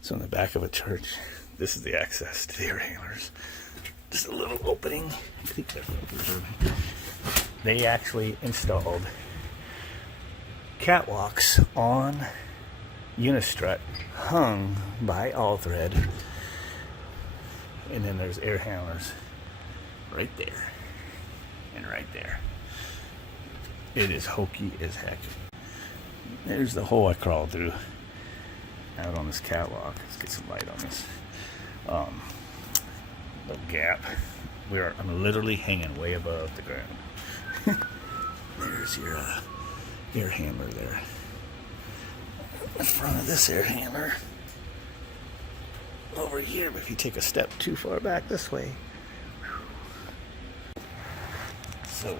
So in the back of a church, this is the access to the air handlers. Just a little opening. They actually installed catwalks on unistrut hung by all thread, and then there's air handlers right there and right there. It is hokey as heck. There's the hole I crawled through out on this catwalk. Let's get some light on this little gap. I'm literally hanging way above the ground. There's your air handler there. In front of this air handler over here, but if you take a step too far back this way. So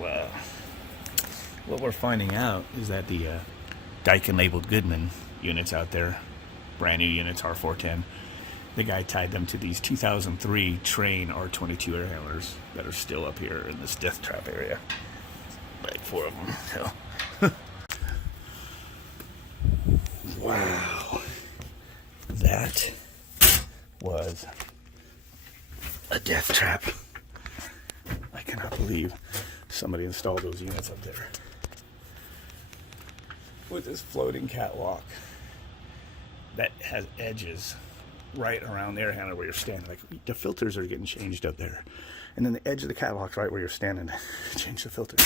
what we're finding out is that the Daikin labeled Goodman units out there, brand new units, R410, the guy tied them to these 2003 Train R22 air handlers that are still up here in this death trap area. Like 4 of them. So. Wow, that was a death trap. I cannot believe somebody installed those units up there with this floating catwalk that has edges right around the air handler where you're standing. Like, the filters are getting changed up there, and then the edge of the catwalk's right where you're standing. Change the filters.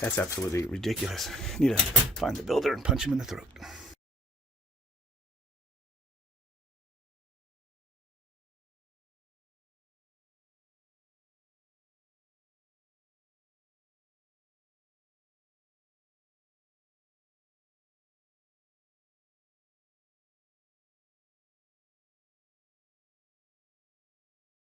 That's absolutely ridiculous. You need to find the builder and punch him in the throat.